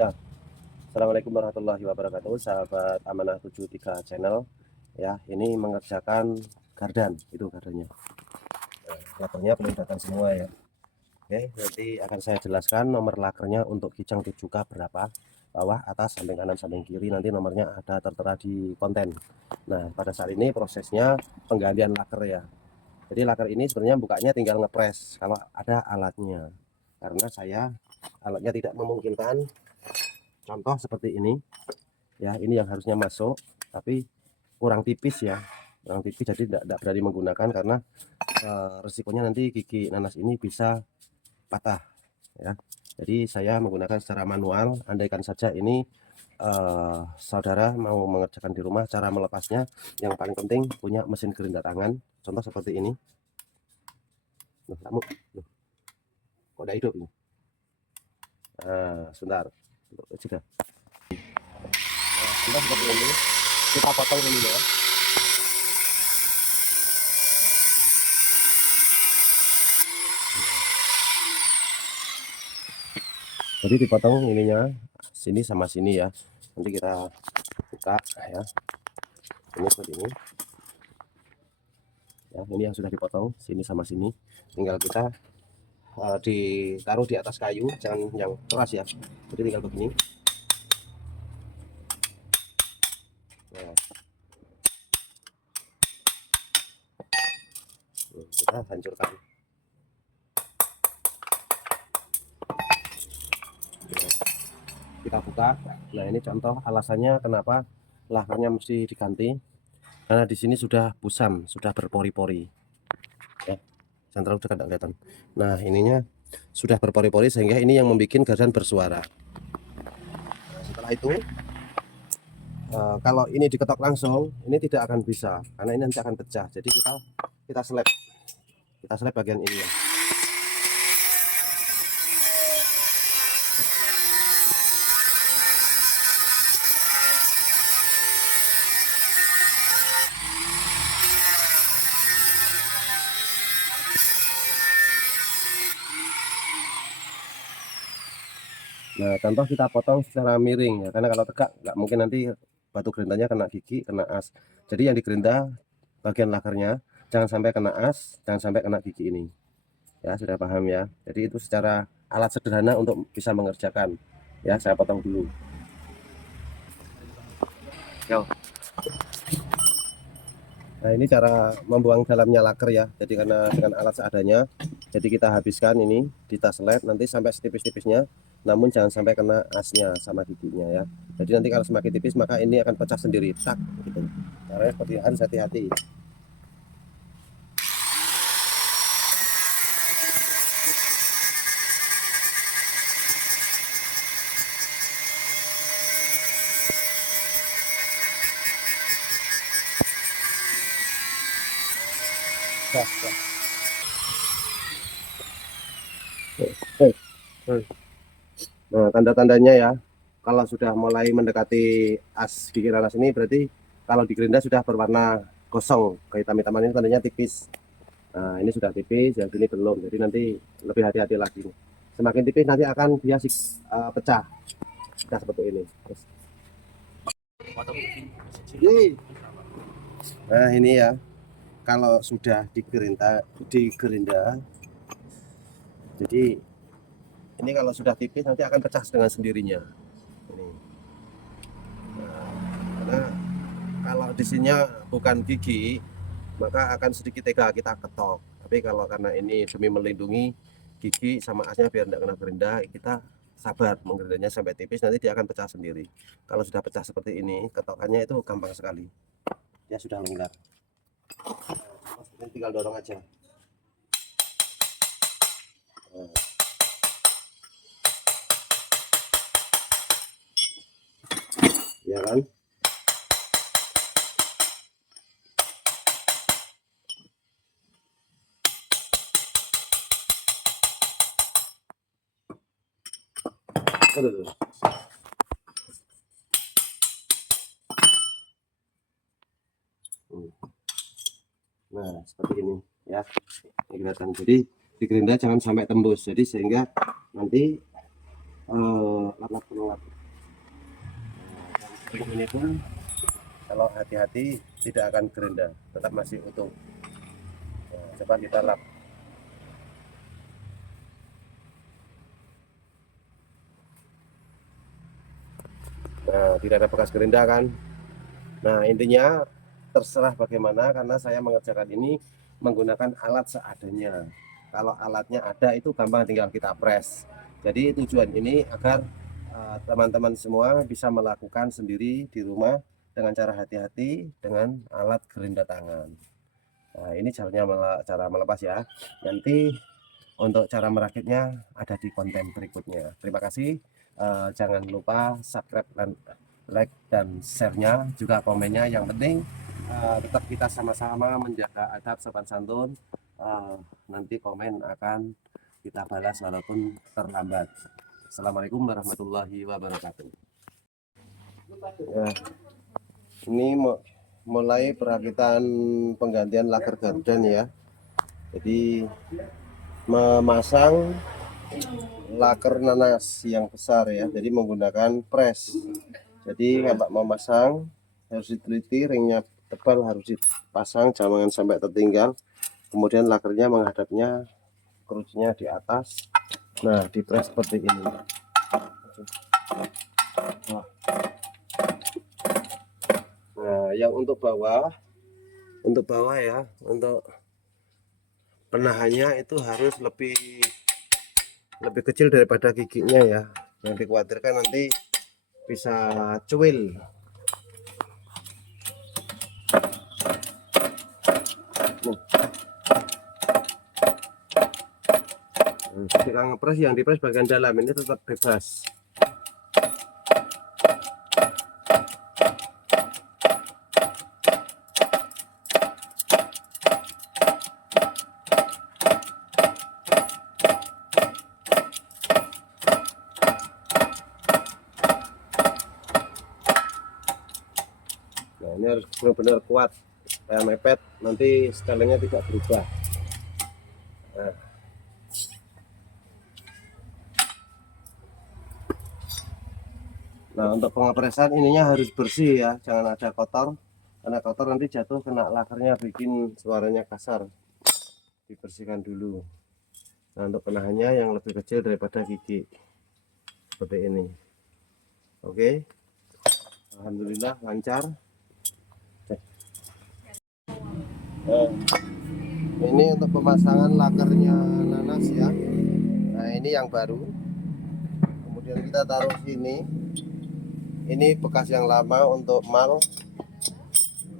Ya, Assalamualaikum warahmatullahi wabarakatuh, sahabat Amanah 73 channel. Ya, ini mengerjakan gardan, itu gardannya. Lakernya belum datang semua ya. Oke, nanti akan saya jelaskan nomor lakernya untuk kijang 7K berapa, bawah, atas, samping kanan, samping kiri. Nanti nomornya ada tertera di konten. Nah, pada saat ini prosesnya penggantian laker ya. Jadi laker ini sebenarnya bukanya tinggal ngepres kalau ada alatnya. Karena saya alatnya tidak memungkinkan. Contoh seperti ini ya, ini yang harusnya masuk tapi kurang tipis ya, kurang tipis, jadi tidak berani menggunakan karena resikonya nanti gigi nanas ini bisa patah ya. Jadi saya menggunakan secara manual. Andaikan saja ini saudara mau mengerjakan di rumah, cara melepasnya yang paling penting punya mesin gerinda tangan, contoh seperti ini. Kamu kok udah hidup ini. Nah, sebentar sudah. Sudah seperti ini, kita potong ini ya. Jadi dipotong ininya sini sama sini ya. Nanti kita buka ya. Ini seperti ini. Ya, ini yang sudah dipotong sini sama sini. Tinggal kita ditaruh di atas kayu, jangan yang keras ya. Jadi tinggal begini. Nah, kita hancurkan. Kita buka. Nah, ini contoh alasannya kenapa lakernya mesti diganti. Karena di sini sudah busam, sudah berpori-pori. Ya, jangan terlalu dekat, kelihatan. Nah, ininya sudah berpori-pori sehingga ini yang membuat gardan bersuara. Nah, setelah itu kalau ini diketok langsung, ini tidak akan bisa karena ini nanti akan pecah. Jadi kita seleb bagian ini ya. Nah, contoh kita potong secara miring ya, karena kalau tegak nggak mungkin, nanti batu gerindanya kena gigi, kena as. Jadi yang digerinda bagian lakernya, jangan sampai kena as, jangan sampai kena gigi ini. Ya, sudah paham ya. Jadi itu secara alat sederhana untuk bisa mengerjakan. Ya, saya potong dulu. Yo. Nah, ini cara membuang dalamnya laker ya. Jadi karena dengan alat seadanya, jadi kita habiskan ini di tas led nanti sampai setipis-tipisnya, namun jangan sampai kena asnya sama giginya ya. Jadi nanti kalau semakin tipis maka ini akan pecah sendiri, tak gitu. Caranya seperti itu, harus hati-hati. Nah, tanda-tandanya ya, kalau sudah mulai mendekati as gigi nanas ini berarti kalau digerinda sudah berwarna gosong, kehitam-hitaman, ini tandanya tipis. Nah, ini sudah tipis, yang ini belum. Jadi nanti lebih hati-hati lagi. Semakin tipis nanti akan dia pecah. Nah, seperti ini. Nah, ini ya. Kalau sudah digerinda, jadi ini kalau sudah tipis nanti akan pecah dengan sendirinya. Ini. Nah, karena kalau di sini bukan gigi, maka akan sedikit tega kita ketok. Tapi kalau karena ini demi melindungi gigi sama asnya biar tidak kena gerinda, kita sabar menggerindanya sampai tipis, nanti dia akan pecah sendiri. Kalau sudah pecah seperti ini, ketokannya itu gampang sekali. Ya sudah lengkap. Nah, tinggal dorong aja. Nah, ya kan? Aduh. Nah, seperti ini ya. Ini kelihatan. Jadi digerinda jangan sampai tembus. Jadi sehingga nanti lap-lap ring ini pun kalau hati-hati tidak akan gerinda, tetap masih utuh. Nah, coba kita lap. Nah, tidak ada bekas gerinda kan. Nah, intinya terserah bagaimana, karena saya mengerjakan ini menggunakan alat seadanya. Kalau alatnya ada itu gampang, tinggal kita press. Jadi tujuan ini agar teman-teman semua bisa melakukan sendiri di rumah dengan cara hati-hati dengan alat gerinda tangan. Nah, ini cara melepas ya. Nanti untuk cara merakitnya ada di konten berikutnya. Terima kasih. Jangan lupa subscribe dan like dan share-nya, juga komennya. Yang penting tetap kita sama-sama menjaga adab sopan santun. Nanti komen akan kita balas walaupun terlambat. Assalamualaikum warahmatullahi wabarakatuh. Ya, ini mulai perakitan penggantian laker gardan ya. Jadi memasang laker nanas yang besar ya, jadi menggunakan press. Jadi kalau mau masang harus diteliti, ringnya tebal harus dipasang, jangan sampai tertinggal. Kemudian lakernya menghadapnya, kerucutnya di atas. Nah, di press seperti ini. Nah, yang untuk bawah ya, untuk penahannya itu harus lebih kecil daripada giginya ya. Yang dikhawatirkan nanti bisa cuil. Ketika ngepres, yang dipres bagian dalam ini tetap bebas. Nah, ini harus benar-benar kuat supaya mepet, nanti skalanya tidak berubah. Nah, untuk pengepresan ininya harus bersih ya, jangan ada kotor, karena kotor nanti jatuh kena lakernya bikin suaranya kasar. Dibersihkan dulu. Nah, untuk penahannya yang lebih kecil daripada gigi seperti ini. Oke, alhamdulillah lancar. Nah, ini untuk pemasangan lakernya nanas ya. Nah, ini yang baru, kemudian kita taruh sini. Ini bekas yang lama untuk mal,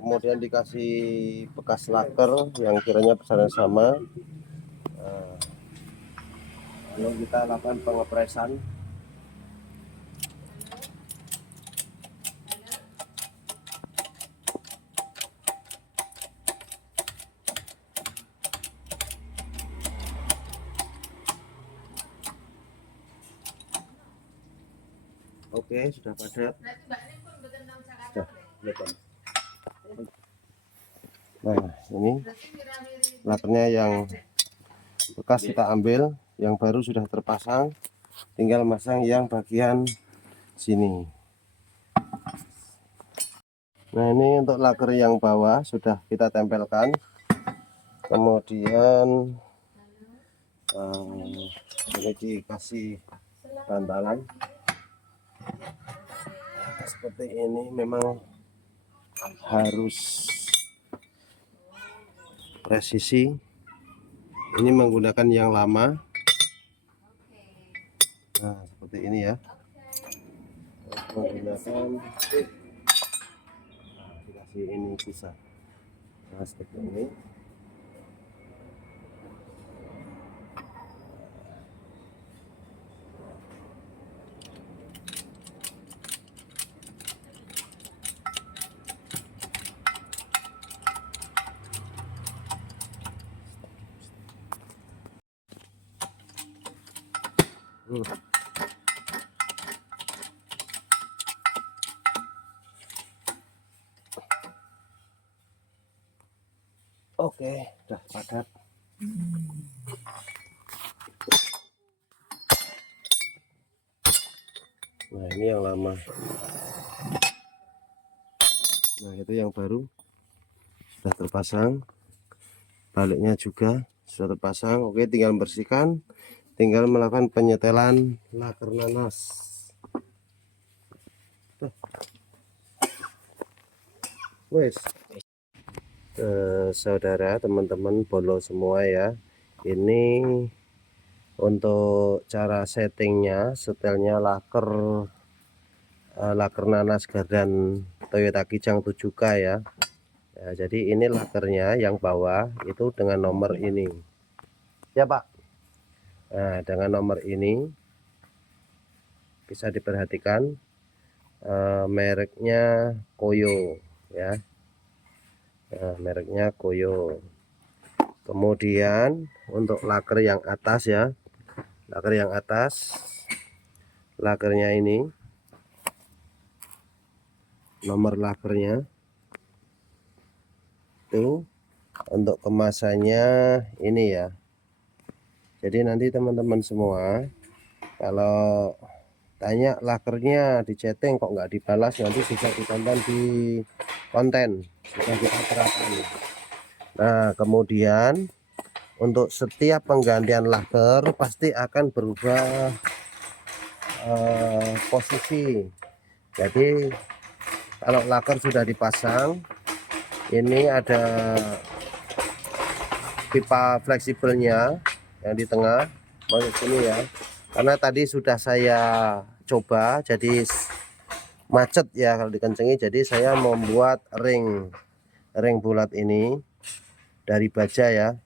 kemudian dikasih bekas laker yang kiranya pesanan sama. Nah, lalu kita lakukan pengepresan. Oke, sudah padat. Nah, ini lakernya yang bekas kita ambil, yang baru sudah terpasang, tinggal masang yang bagian sini. Nah, ini untuk laker yang bawah sudah kita tempelkan, kemudian ini dikasih bantalan seperti ini. Memang harus presisi, ini menggunakan yang lama. Nah, seperti ini ya, menggunakan dikasih ini bisa. Nah, seperti ini. Oke, udah padat. Nah, ini yang lama. Nah, itu yang baru sudah terpasang, baliknya juga sudah terpasang. Oke, tinggal membersihkan, tinggal melakukan penyetelan laker nanas. Wes, saudara, teman-teman bolo semua ya, ini untuk cara settingnya, setelnya laker laker nanas Gardan Toyota Kijang 7K ya. Ya, jadi ini lakernya yang bawah itu dengan nomor ini ya Pak. Nah, dengan nomor ini bisa diperhatikan, mereknya Koyo ya. Nah, mereknya Koyo. Kemudian untuk laker yang atas ya, laker yang atas, lakernya ini nomor lakernya itu. Untuk kemasannya ini ya, jadi nanti teman-teman semua kalau tanya lakernya diceting kok nggak dibalas, nanti bisa ditonton di konten sudah kita terapkan. Nah, kemudian untuk setiap penggantian laker pasti akan berubah posisi. Jadi kalau laker sudah dipasang, ini ada pipa fleksibelnya yang di tengah masuk sini ya, karena tadi sudah saya coba jadi macet ya kalau dikencengi. Jadi saya membuat ring bulat ini dari baja ya.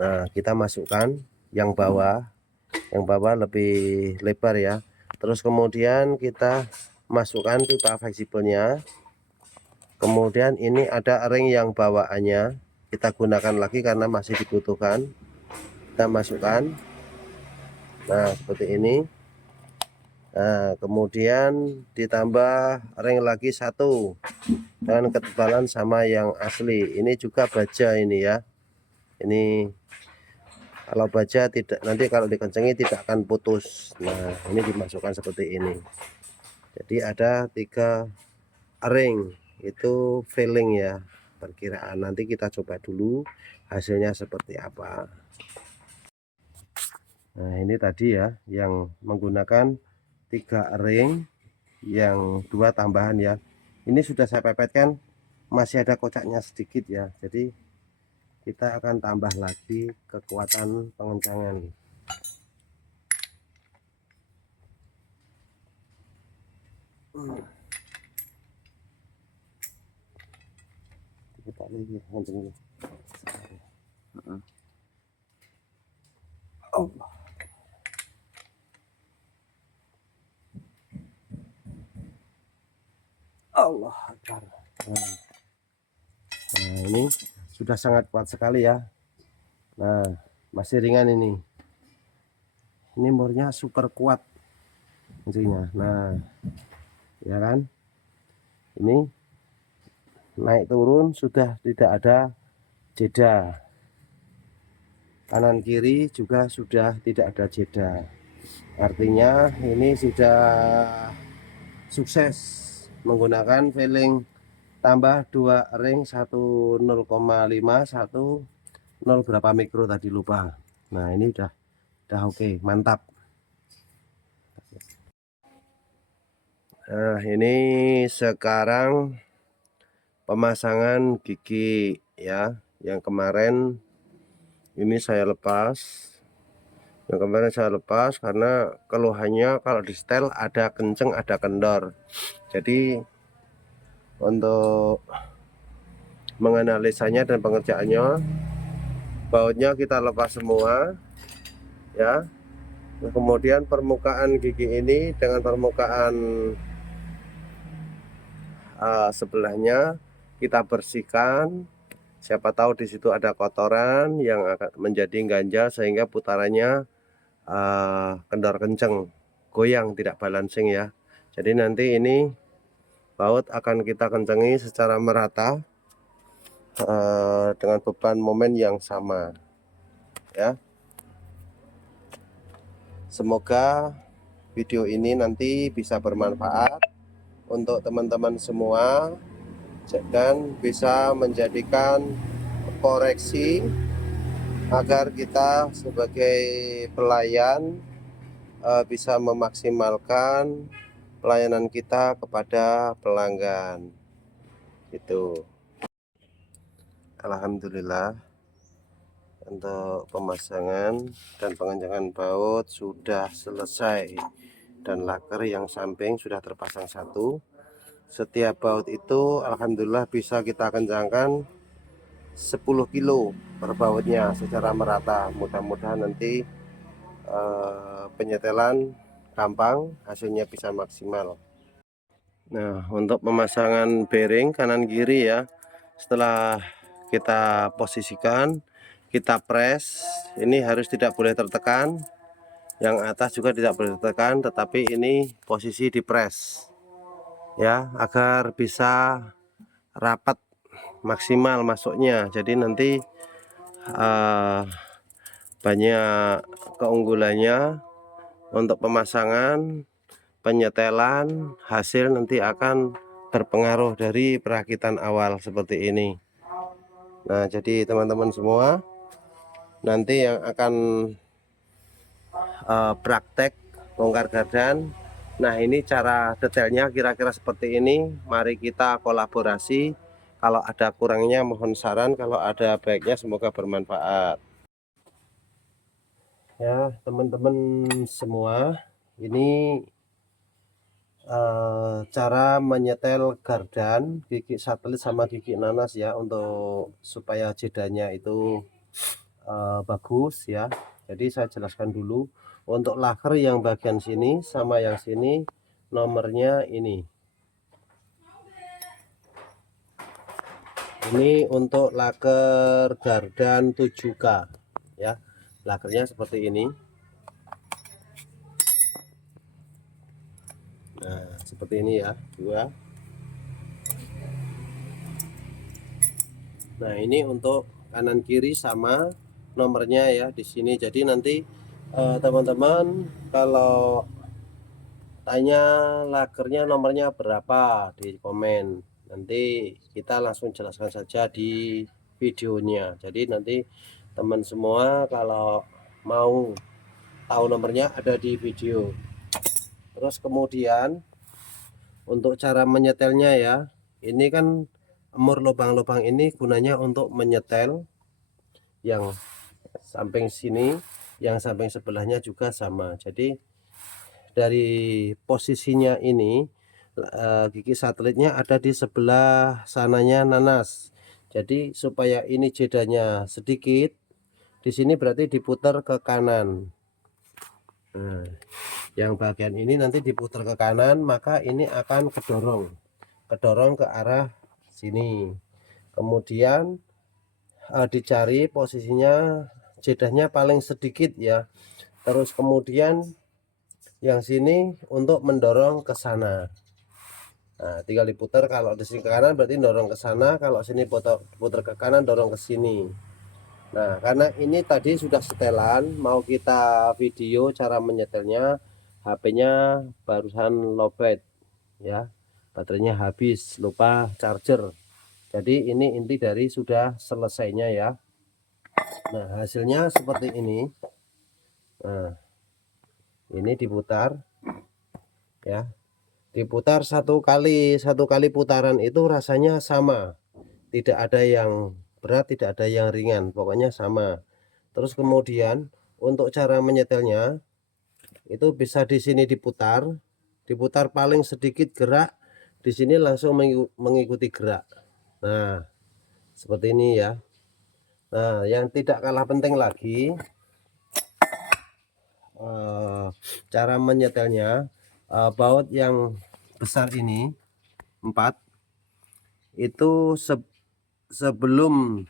Nah, kita masukkan yang bawah lebih lebar ya, terus kemudian kita masukkan pipa fleksibelnya. Kemudian ini ada ring yang bawaannya kita gunakan lagi karena masih dibutuhkan, kita masukkan. Nah, seperti ini. Nah, kemudian ditambah ring lagi satu dengan ketebalan sama yang asli. Ini juga baja ini ya. Ini kalau baja tidak, nanti kalau dikencengi tidak akan putus. Nah, ini dimasukkan seperti ini. Jadi ada 3 ring, itu filling ya, perkiraan. Nanti kita coba dulu hasilnya seperti apa. Nah, ini tadi ya yang menggunakan 3 ring, yang 2 tambahan ya. Ini sudah saya pepetkan, masih ada kocaknya sedikit ya, jadi kita akan tambah lagi kekuatan pengencangan. Kita lihat kencangnya. Allah. Allah Akbar. Nah, ini sudah sangat kuat sekali ya. Nah, masih ringan ini. Ini murnya super kuat kencingnya. Nah, ya kan? Ini naik turun sudah tidak ada jeda. Kanan kiri juga sudah tidak ada jeda. Artinya ini sudah sukses menggunakan filling tambah 2 ring, 1 0,5, 1 0 berapa mikro tadi lupa. Nah, ini udah oke, mantap. Nah, ini sekarang pemasangan gigi ya. Yang kemarin ini saya lepas. Yang kemarin saya lepas karena keluhannya kalau di setel ada kenceng, ada kendor. Jadi untuk menganalisanya dan pengerjaannya, bautnya kita lepas semua ya. Kemudian permukaan gigi ini dengan permukaan sebelahnya kita bersihkan. Siapa tahu di situ ada kotoran yang akan menjadi ganjal sehingga putarannya kendor kenceng, goyang, tidak balancing ya. Jadi nanti ini baut akan kita kencengi secara merata dengan beban momen yang sama ya. Semoga video ini nanti bisa bermanfaat untuk teman-teman semua, dan bisa menjadikan koreksi agar kita sebagai pelayan bisa memaksimalkan pelayanan kita kepada pelanggan. Itu alhamdulillah untuk pemasangan dan pengencangan baut sudah selesai, dan laker yang samping sudah terpasang satu. Setiap baut itu alhamdulillah bisa kita kencangkan 10 kilo per bautnya secara merata. Mudah-mudahan nanti penyetelan gampang, hasilnya bisa maksimal. Nah, untuk pemasangan bearing kanan kiri ya, setelah kita posisikan, kita press, ini harus tidak boleh tertekan, yang atas juga tidak boleh tertekan, tetapi ini posisi di press ya, agar bisa rapat maksimal masuknya. Jadi nanti banyak keunggulannya untuk pemasangan, penyetelan, hasil nanti akan berpengaruh dari perakitan awal seperti ini. Nah, jadi teman-teman semua, nanti yang akan praktek bongkar gardan, nah ini cara detailnya kira-kira seperti ini. Mari kita kolaborasi. Kalau ada kurangnya mohon saran, kalau ada baiknya semoga bermanfaat. Ya teman-teman semua, ini cara menyetel gardan gigi satelit sama gigi nanas ya, untuk supaya jedanya itu bagus ya. Jadi saya jelaskan dulu untuk laker yang bagian sini sama yang sini, nomornya ini untuk laker gardan 7K ya. Lakernya seperti ini. Nah, seperti ini ya, dua. Nah, ini untuk kanan kiri sama nomornya ya di sini. Jadi nanti teman-teman kalau tanya lakernya nomornya berapa di komen, nanti kita langsung jelaskan saja di videonya. Jadi nanti teman semua kalau mau tahu nomornya ada di video. Terus kemudian untuk cara menyetelnya ya, ini kan emur lubang-lubang ini gunanya untuk menyetel yang samping sini, yang samping sebelahnya juga sama. Jadi dari posisinya ini gigi satelitnya ada di sebelah sananya nanas. Jadi supaya ini jedanya sedikit, di sini berarti diputar ke kanan. Nah, yang bagian ini nanti diputar ke kanan, maka ini akan kedorong ke arah sini. Kemudian dicari posisinya jedahnya paling sedikit ya. Terus kemudian yang sini untuk mendorong ke sana. Nah, tinggal diputar. Kalau di sini ke kanan berarti dorong ke sana, kalau sini putar ke kanan dorong ke sini. Nah, karena ini tadi sudah setelan, mau kita video cara menyetelnya, HP-nya barusan lowbat ya, baterainya habis, lupa charger. Jadi ini inti dari sudah selesainya ya. Nah, hasilnya seperti ini. Nah, ini diputar ya, diputar satu kali putaran itu rasanya sama, tidak ada yang berat, tidak ada yang ringan, pokoknya sama. Terus kemudian untuk cara menyetelnya itu bisa di sini diputar paling sedikit gerak, di sini langsung mengikuti gerak. Nah, seperti ini ya. Nah, yang tidak kalah penting lagi cara menyetelnya, baut yang besar ini 4 itu sebelum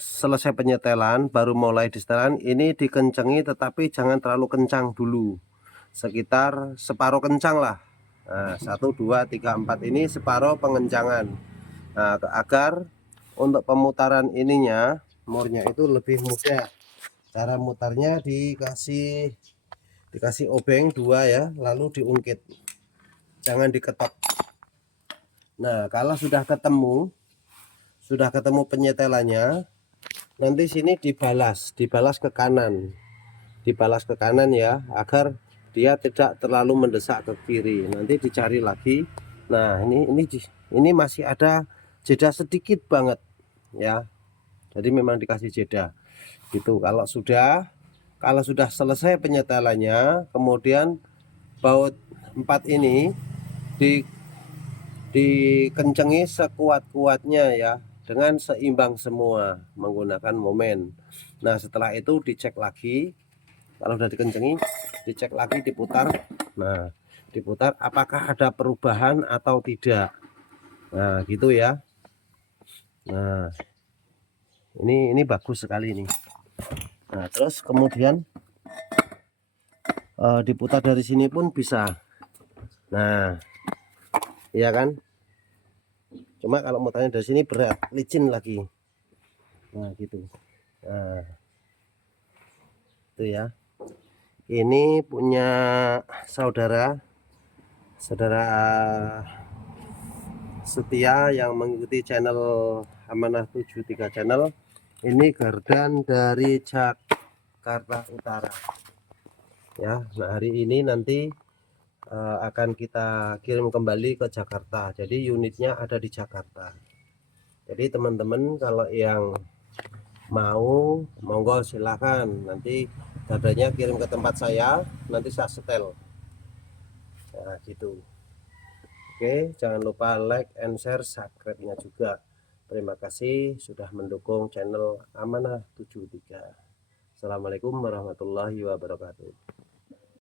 selesai penyetelan baru mulai disetelan, ini dikencengi tetapi jangan terlalu kencang dulu, sekitar separuh kencang lah. Nah, 1 2 3 4 ini separuh pengencangan. Nah, agar untuk pemutaran ininya murnya itu lebih mudah. Cara mutarnya dikasih obeng 2 ya, lalu diungkit. jangan diketok. Nah, kalau sudah ketemu penyetelannya, nanti sini dibalas ke kanan, ya, agar dia tidak terlalu mendesak ke kiri. Nanti dicari lagi. Nah, ini masih ada jeda sedikit banget ya, jadi memang dikasih jeda gitu. Kalau sudah selesai penyetelannya, kemudian baut 4 ini dikencengi sekuat-kuatnya ya, dengan seimbang semua menggunakan momen. Nah, setelah itu dicek lagi. Kalau sudah dikencengi, dicek lagi, diputar. Nah, diputar apakah ada perubahan atau tidak. Nah, gitu ya. Nah, ini bagus sekali ini. Nah, terus kemudian diputar dari sini pun bisa. Nah, iya kan? Cuma kalau mutarnya dari sini berat, licin lagi. Nah, gitu. Nah, itu ya. Ini punya saudara setia yang mengikuti channel Amanah 73 channel. Ini gardan dari Jakarta Utara ya. Nah, hari ini nanti akan kita kirim kembali ke Jakarta, jadi unitnya ada di Jakarta. Jadi teman-teman kalau yang mau, monggo silahkan, nanti gardanya kirim ke tempat saya, nanti saya setel. Nah, gitu. Oke, jangan lupa like and share, subscribe-nya juga. Terima kasih sudah mendukung channel Amanah 73. Assalamualaikum warahmatullahi wabarakatuh.